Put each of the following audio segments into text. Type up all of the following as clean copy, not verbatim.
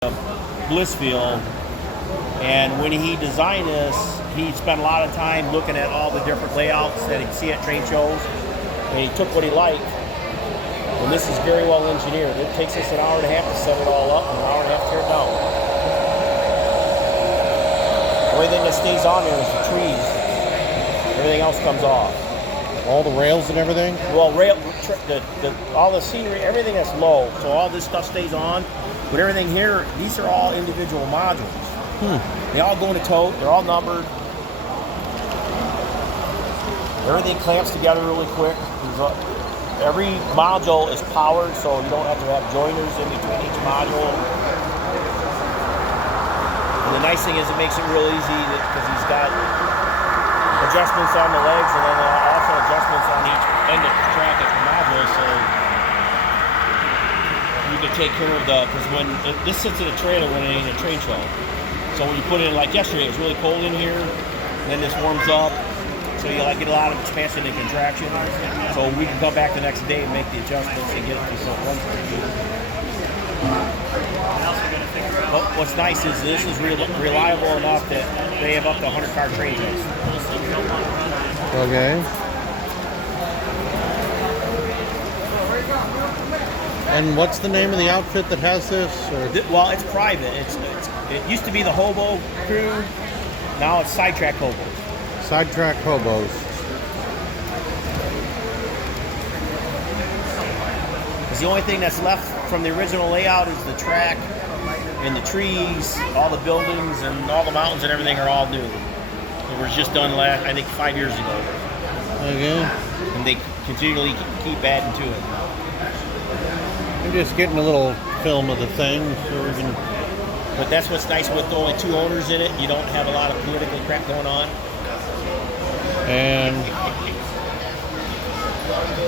Blissfield, and when he designed this, he spent a lot of time looking at all the different layouts that he'd see at trade shows, and he took what he liked. And this is very well engineered. It takes us an hour and a half to set it all up, and an hour and a half to tear it down. Everything that stays on there is the trees. Everything else comes off. All the rails and everything? Well, all the scenery, everything that's low, so all this stuff stays on. But everything here, these are all individual modules. They all go in a tote. They're all numbered. Everything clamps together really quick. Every module is powered, so you don't have to have joiners in between each module. And the nice thing is it makes it real easy because he's got adjustments on the legs and then also adjustments on each end of the track at the module, so you can take care of because when this sits in a trailer when it ain't a trade show. So when you put it in, like yesterday, it was really cold in here, and then this warms up. So you get a lot of expansion and contraction. So we can come back the next day and make the adjustments and get it to some one. But what's nice is this is reliable enough that they have up to 100-car trade shows. Okay. And what's the name of the outfit that has this? Well, it's private. It used to be the Hobo crew. Now it's Sidetrack Hobos. Sidetrack Hobos. Because the only thing that's left from the original layout is the track and the trees, all the buildings and all the mountains and everything are all new. It was just done I think 5 years ago. Okay. And they continually keep adding to it. I'm just getting a little film of the thing so we can... But that's what's nice with only 2 owners in it. You don't have a lot of political crap going on. And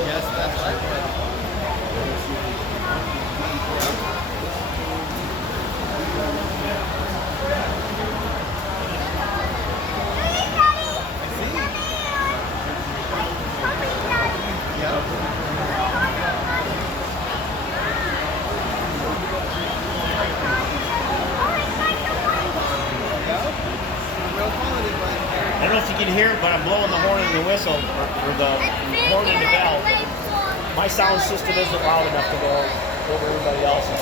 yes, that's right. I don't know if you can hear it, but I'm blowing the horn and the whistle, or the horn and the bell. My sound system isn't loud enough to go over everybody else's.